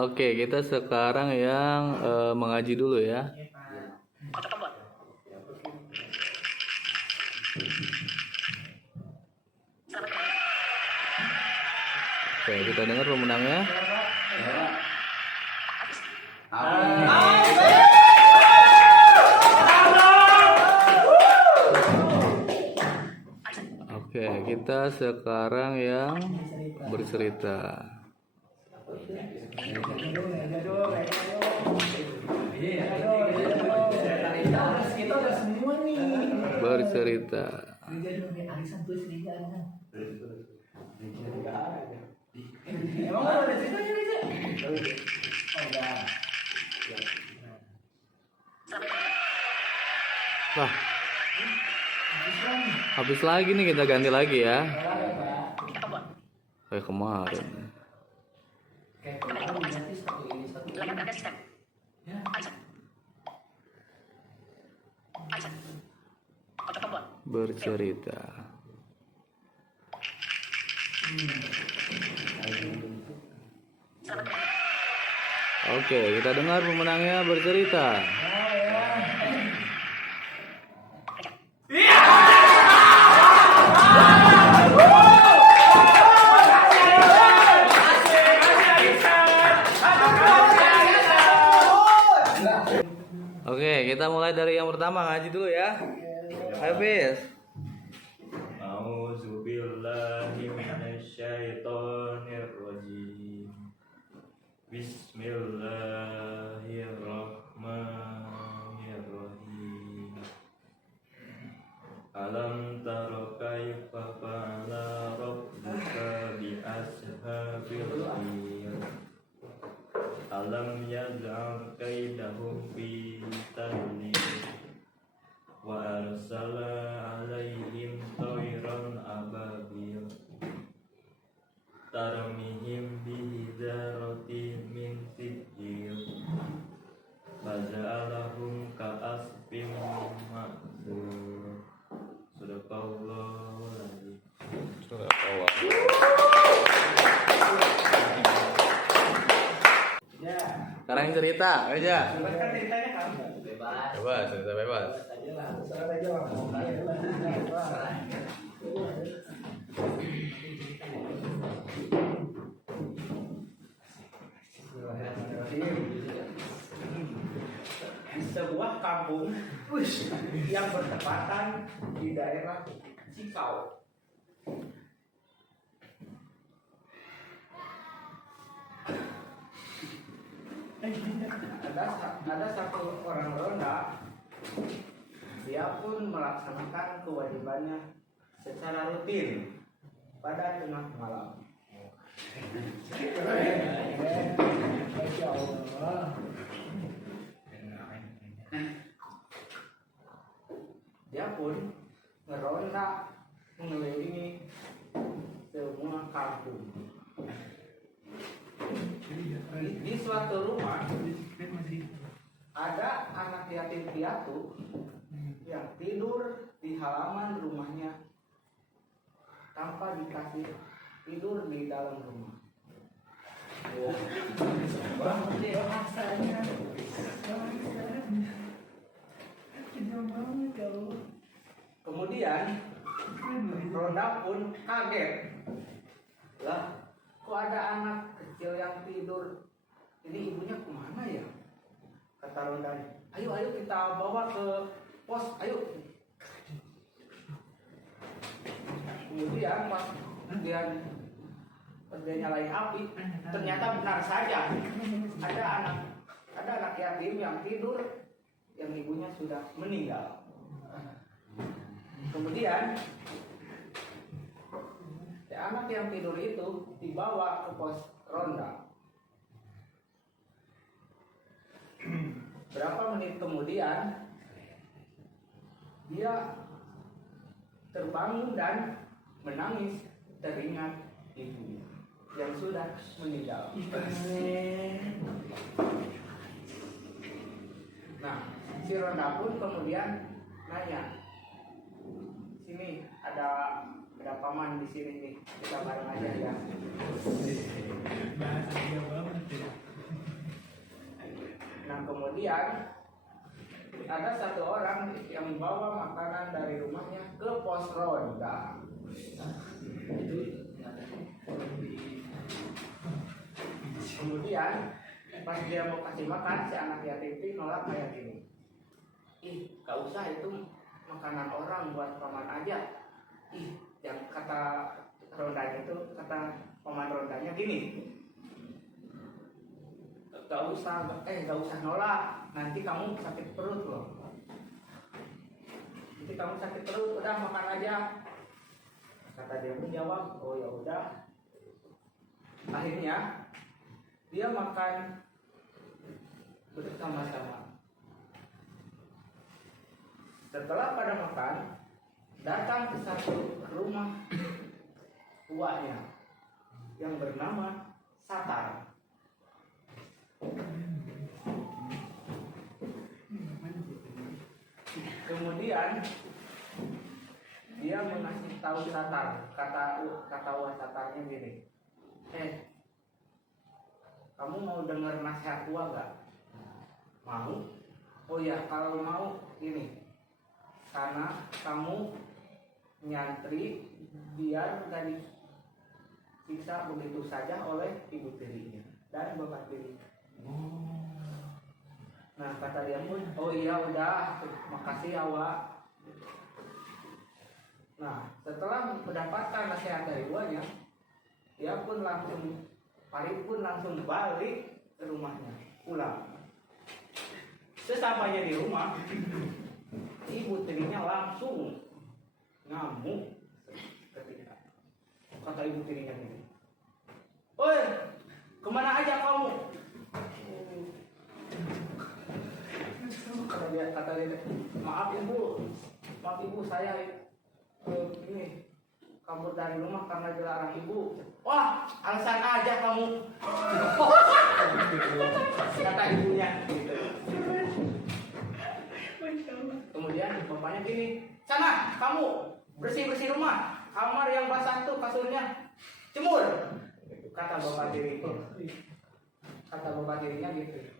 Oke, kita sekarang yang mengaji dulu ya. Oke, kita dengar pemenangnya. Oke, kita sekarang yang bercerita. Bercerita. Wah, habis lagi nih, kita ganti lagi ya. Kayak kemarin. Bercerita. Oke, kita dengar pemenangnya bercerita. Oke, kita mulai dari yang pertama, ngaji dulu ya. Habis. A'udzubillahi minasyaitonirrajim. Bismillahirrahmanirrahim. Alam tara kaifa fa'ala rabbuka bi ashabil fil. Alam yaj'al kaidahum fi tadlil. Wa arsala alaihim tayran ababil tarmihim bihidaratin min sijil faja'alahum ka'asfin ma'zur. Sadaqallahul adzim. Sekarang yang cerita, aja. Ceritanya kamu Bebas, cerita bebas. di sebuah kampung yang bertepatan di daerah Cikau. Ada satu orang ronda, dia pun melaksanakan kewajibannya secara rutin pada tengah malam. Masya Allah. Dia pun meronda mengelilingi semua kampung. Di suatu rumah ada anak yatim piatu yang tidur di halaman rumahnya tanpa dikasih tidur di dalam rumah. Kemudian Ronda pun kaget, lah kok ada anak kecil yang tidur, ini ibunya kemana ya? Kata Ronda, ayo kita bawa ke pos, ayo. Kemudian pas dia nyalain api, ternyata benar saja ada anak yatim yang tidur yang ibunya sudah meninggal. Kemudian anak yang tidur itu dibawa ke pos ronda. Berapa menit kemudian dia terbangun dan menangis teringat ibunya yang sudah meninggal. Nah, si ronda pun kemudian nanya, sini ada paman di sini nih, kita bareng aja ya. Nah kemudian ada satu orang yang membawa makanan dari rumahnya ke pos ronda. Kemudian pas dia mau kasih makan, si anak yatim itu nolak kayak gini. Ih, gak usah, itu makanan orang, buat paman aja. Ih, yang kata rondanya itu, kata paman rondanya gini. Gak usah nolak, nanti kamu sakit perut loh. Nanti kamu sakit perut, udah makan aja. Kata dia menjawab, oh ya udah. Akhirnya dia makan bersama-sama. Setelah pada makan, datang ke satu rumah tuanya yang bernama Satar. Kemudian dia mengasih tahu Satar, kata Satarnya gini, kamu mau dengar nasihat gua gak? Mau? Oh ya, kalau mau ini, karena kamu nyantri biar gak disiksa begitu saja oleh ibu tirinya dan bapak tirinya. Nah kata dia pun, oh iya udah, makasih ya Wak. Nah setelah mendapatkan nasihat dari duanya, dia pun langsung balik ke rumahnya, pulang. Sesampainya di rumah, ibu tirinya langsung ngamuk ketika kata ibu tirinya ini, "Oi, kemana aja kamu?" Kata dia, maaf ibu, saya ini kabur dari rumah karena dilarang ibu. Wah, alasan aja kamu. Kata ibunya gitu. Kemudian bapaknya gini, sana kamu bersih rumah, kamar yang basah tuh kasurnya jemur. Kata bapak tirinya gitu.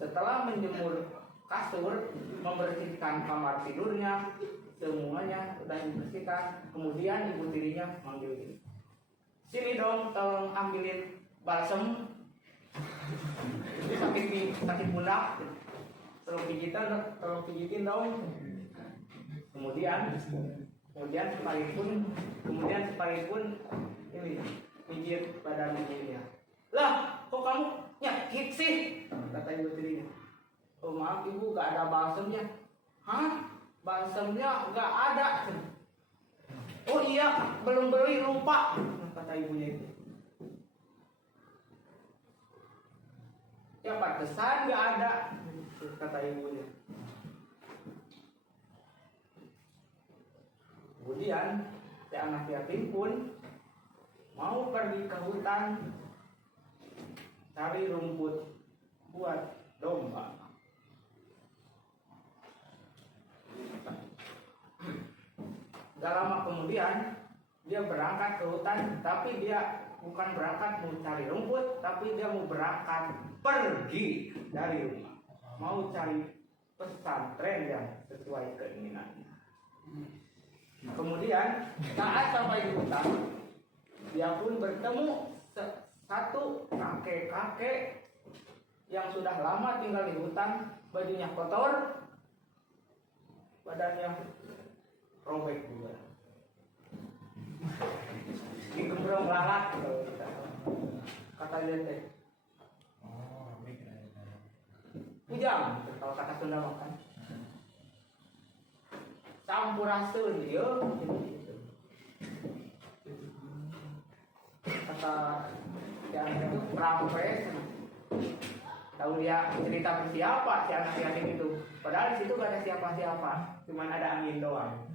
Setelah menjemur kasur, membersihkan kamar tidurnya, semuanya sudah dibersihkan. Kemudian ibu tirinya manggil gini, sini dong, tolong ambilin balsem, sakit pundak, tolong pijitin dong. Kemudian sekalipun ini pijit badan ibunya. Lah, kok kamu nyakit sih? Kata ibu tirinya. Oh maaf ibu, gak ada balsemnya. Hah? Balsemnya gak ada. Oh iya, belum beli, lupa. Kata ibunya itu. Ya pantesan gak ada, kata ibunya. Kemudian si anak yatim pun mau pergi ke hutan cari rumput buat domba. Gak lama kemudian dia berangkat ke hutan, tapi dia bukan berangkat mau cari rumput, tapi dia mau berangkat pergi dari rumah, mau cari pesantren yang sesuai keinginannya. Kemudian saat sampai di hutan, dia pun bertemu satu kakek yang sudah lama tinggal di hutan, bajunya kotor, badannya robek juga, digembrong lalat. Kata dia teh, ujang, kalau kata Sunda makan, sampurasun dia. Kata yang itu prampes. Tahu dia cerita siapa si anak yatim itu. Padahal di situ gak ada siapa-siapa, cuma ada angin doang.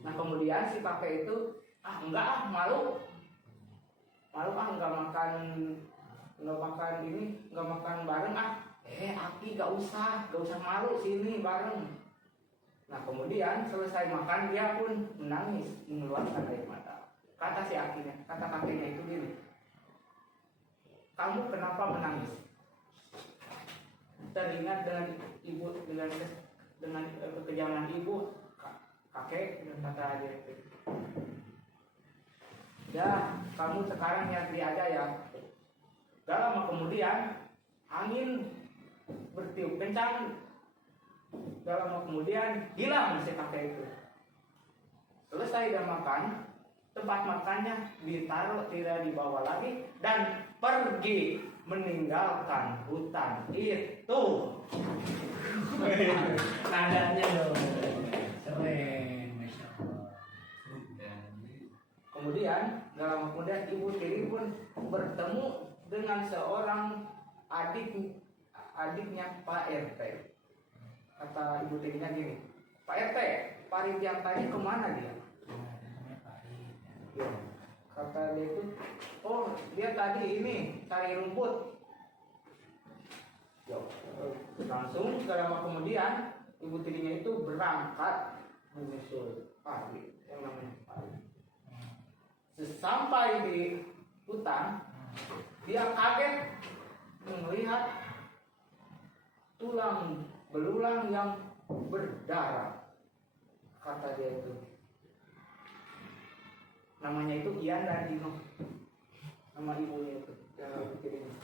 Nah kemudian si kakek itu, malu nggak makan bareng Aki gak usah malu, sini bareng. Nah kemudian selesai makan dia pun menangis, mengeluarkan air mata. Kata kakeknya itu gini, kamu kenapa menangis? Teringat dengan ibu, dengan kekejaman ibu, kakek dan kata adik. Ya, kamu sekarang yang aja ya. Gak lama kemudian angin bertiup kencang. Gak lama kemudian hilang si kakek itu. Selesai dia makan, tempat makannya ditaruh, tidak dibawa lagi, dan pergi meninggalkan hutan itu. Nadanya dong. Keren, Masya Allah. Kemudian, gak lama kemudian ibu tiri pun bertemu dengan seorang adiknya Pak RT. Kata ibu tirinya gini, Pak RT, Parit yang tadi kemana dia? Ya, kata dia itu, oh dia tadi ini cari rumput. Yo, langsung gak lama kemudian ibu tirinya itu berangkat menyusul Parit yang namanya Parit. Sesampai di hutan, dia kaget melihat tulang belulang yang berdarah. Kata dia itu, namanya itu Ian dan Dino, nama ibunya itu yang ibu tirinya.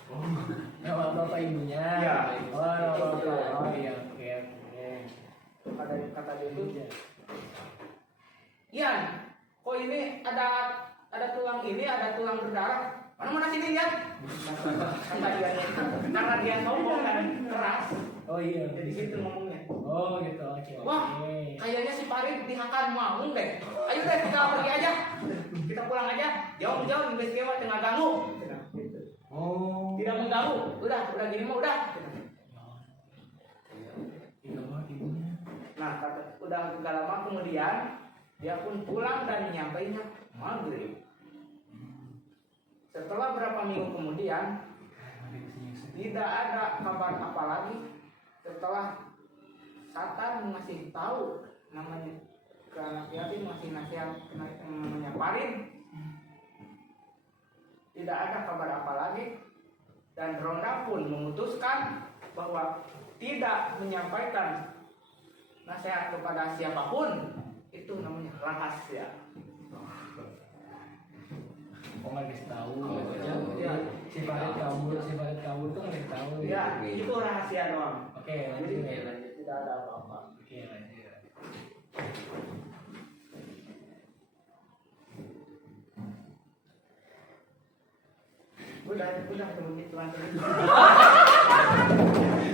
Nama bapak ibunya. Ya. Oh, nama bapak. Oh iya, oke. Kata dia itu, Ian, kok ini ada tulang ini, ada tulang berdarah. Mana sini lihat? Kata dia, karena dia sombong dan keras. Oh iya. Jadi gitu ngomongnya. Oh gitu, oke. Wah, kayaknya si Parit dihakan mau deh. Ayo deh kita pergi aja. Kita pulang aja. Jauh-jauh di base camp tengah ganggu. Oh. Tidak mengganggu. Udah gini mah udah. Iya mah ibunya. Nah, udah gak lama kemudian dia pun pulang dan nyampainya maghrib. Setelah berapa minggu kemudian tidak ada kabar apa lagi. Setelah Satan ngasih tahu namanya ke anak yatim, masih nasihat namanya Parit, tidak ada kabar apa lagi, dan Ronda pun memutuskan bahwa tidak menyampaikan nasihat kepada siapapun. Itu namanya rahasia. Oh nggak dikasih tahu. Ya. Si Farid kabur tuh nggak dikasih tahu. Ya, itu rahasia doang. Oke, Jadi lanjut. tidak ada apa-apa. Oke, lanjut. Udah begitu aja.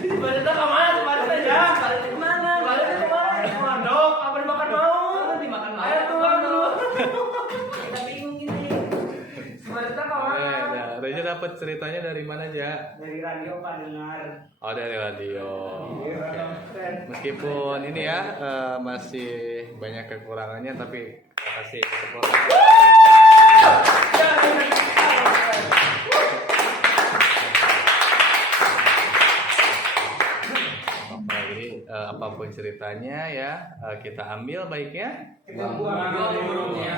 Sebenarnya kemana? Sebenarnya aja. Sebenarnya kemana? Sebenarnya kemana? Mandok, apa dimakan mau? Dimakan mau. Ayo tuang dulu. Kita bingung ini. Sebenarnya Oke, kemana? nah, Reza dapat ceritanya dari mana aja? Dari radio Pak dengar. Oh, dari radio. Oke. Meskipun ini ya masih banyak kekurangannya, tapi terima kasih support. Jadi apapun ceritanya ya kita ambil baiknya. Kita buang Burungnya.